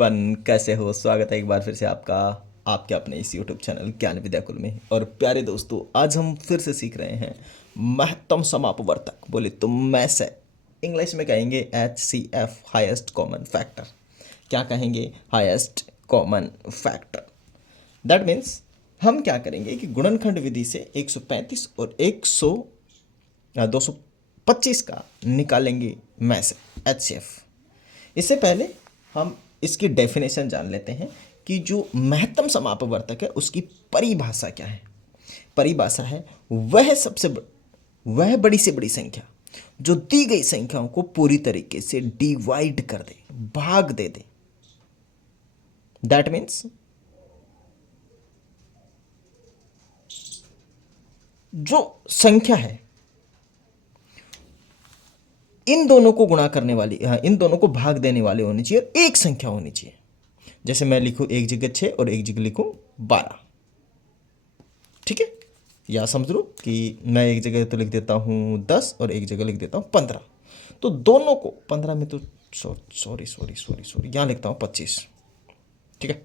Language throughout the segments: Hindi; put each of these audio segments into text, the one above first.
एवरीवन, कैसे हो। स्वागत है एक बार फिर से आपका आपके अपने इस यूट्यूब चैनल ज्ञान विद्याकुल में। और प्यारे दोस्तों, आज हम फिर से सीख रहे हैं महत्तम समापवर्तक। बोले तो मैस है, इंग्लिश में कहेंगे HCF, हाईएस्ट कॉमन फैक्टर। क्या कहेंगे? Highest common factor. That means हम क्या करेंगे कि गुणनखंड विधि से 135 और 225 का निकालेंगे मैस HCF। इससे पहले हम इसकी डेफिनेशन जान लेते हैं कि जो महत्तम समापवर्तक है उसकी परिभाषा क्या है। परिभाषा है वह बड़ी से बड़ी संख्या जो दी गई संख्याओं को पूरी तरीके से डिवाइड कर दे, भाग दे दे। दैट मीन्स जो संख्या है इन दोनों को गुणा करने वाली, इन दोनों को भाग देने वाले होनी चाहिए और एक संख्या होनी चाहिए। जैसे मैं लिखूं एक जगह 6 और एक जगह लिखूं 12। ठीक है, या समझ लो कि मैं एक जगह तो लिख देता हूं 10 और एक जगह लिख देता हूं 15। तो दोनों को 15 में तो सॉरी यहां लिखता हूं 25। ठीक है,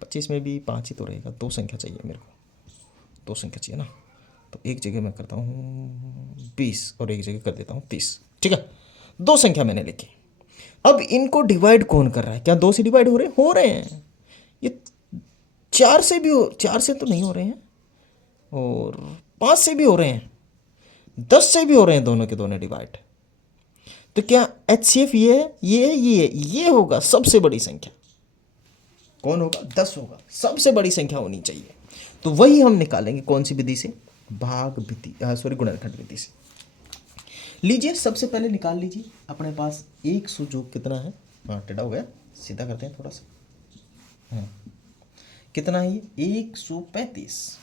25 में भी 5 ही तो रहेगा, दो संख्या चाहिए मेरे को, दो संख्या चाहिए ना। तो एक जगह मैं करता हूँ 20 और एक जगह कर देता हूँ 30। ठीक है, दो संख्या मैंने लिखी। अब इनको डिवाइड कौन कर रहा है? क्या 2 से डिवाइड हो रहे हैं। ये 4 से भी 4 से तो नहीं हो रहे हैं, और 5 से भी हो रहे हैं, 10 से भी हो रहे हैं, दोनों के दोनों डिवाइड। तो क्या HCF ये है? ये होगा सबसे बड़ी संख्या। कौन होगा? 10 होगा, सबसे बड़ी संख्या होनी चाहिए। तो वही हम निकालेंगे कौन सी विधि से? भाग विधि, गुणनखंड विधि से। लीजिए, सबसे पहले निकाल लीजिए अपने पास 100 जो कितना है, टेढ़ा हो गया, सीधा करते हैं थोड़ा सा। कितना है ये? 135।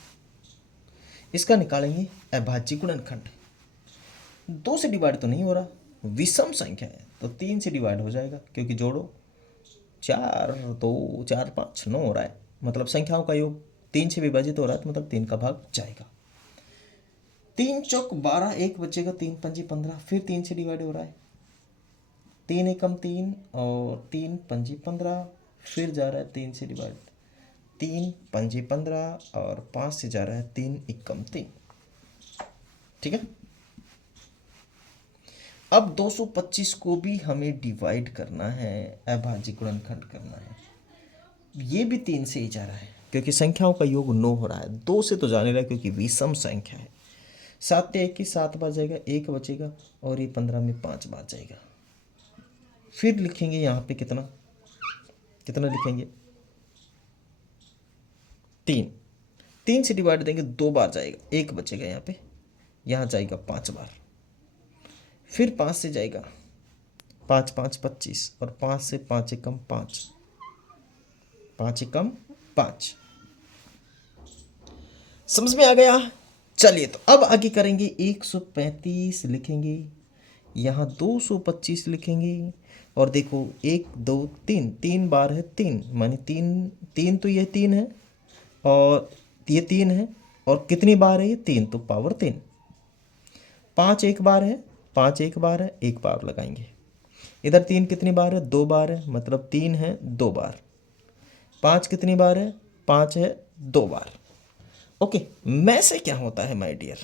इसका निकालेंगे अभाज्य गुणनखंड। 2 से डिवाइड तो नहीं हो रहा, विषम संख्या है तो 3 से डिवाइड हो जाएगा, क्योंकि जोड़ो 4 2 4 5 9 हो रहा है, मतलब संख्याओं का योग 3 से विभाजित हो रहा है, तो मतलब 3 का भाग जाएगा। 3 चौक 12, एक बचेगा, 3 पंजी 15, फिर 3 से डिवाइड हो रहा है, 3 एकम 3 और 3 पंजी 15, फिर जा रहा है 3 से डिवाइड, 3 पंजी 15 और 5 से जा रहा है 3 एकम 3। ठीक है, अब 225 को भी हमें डिवाइड करना है, अभाज्य गुणनखंड करना है। ये भी 3 से ही जा रहा है, क्योंकि संख्याओं का योग 9 हो रहा है। 2 से तो जाने रहा है क्योंकि विषम संख्या है। 7 1 की 7 बार जाएगा, 1 बचेगा, और ये 15 में 5 बार जाएगा। फिर लिखेंगे यहाँ पे कितना कितना लिखेंगे? 3। 3 से डिवाइड देंगे, 2 बार जाएगा, 1 बचेगा यहाँ पे, यहाँ जाएगा 5 बार। फिर 5 से जाएगा, 5 5 25, और 5 से 5 एकम 5, 5 एकम 5। समझ में आ गया? चलिए, तो अब आगे करेंगे। 135 लिखेंगे, यहाँ 225 लिखेंगे, और देखो 1 2 3, 3 बार है 3, माने 3 तो ये 3 है, और ये 3 है, और कितनी बार है ये? 3, तो पावर 3। 5 एक बार है, 5 एक बार है, 1 बार लगाएंगे। इधर 3 कितनी बार है? 2 बार है, मतलब 3 है 2 बार। 5 कितनी बार है? 5 है 2 बार। ओके, में से क्या होता है माय डियर?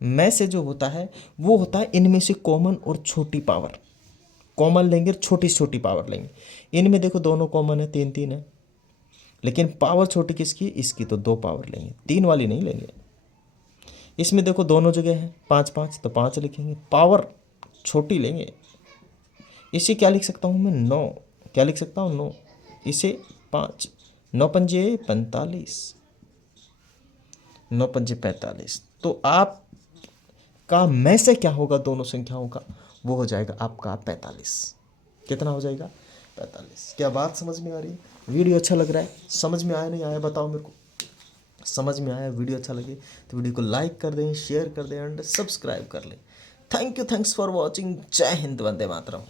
में से जो होता है वो होता है इनमें से कॉमन और छोटी पावर। कॉमन लेंगे और छोटी से छोटी पावर लेंगे। इनमें देखो दोनों कॉमन है, 3 3 है, लेकिन पावर छोटी किसकी? इसकी, तो 2 पावर लेंगे, 3 वाली नहीं लेंगे। इसमें देखो दोनों जगह है 5 5, तो 5 लिखेंगे, पावर छोटी लेंगे। इसे क्या लिख सकता हूँ मैं? 9। क्या लिख सकता हूँ? 9। इसे 5, 9 पंजे 45, 9 पंजे 45। तो आप का में से क्या होगा दोनों संख्याओं का? वो हो जाएगा आपका 45। कितना हो जाएगा? 45। क्या बात समझ में आ रही है? वीडियो अच्छा लग रहा है? समझ में आया नहीं आया बताओ मेरे को। समझ में आया, वीडियो अच्छा लगे तो वीडियो को लाइक कर दें, शेयर कर दें, एंड सब्सक्राइब कर लें। Thanks for watching. जय हिंद, वंदे मातरम।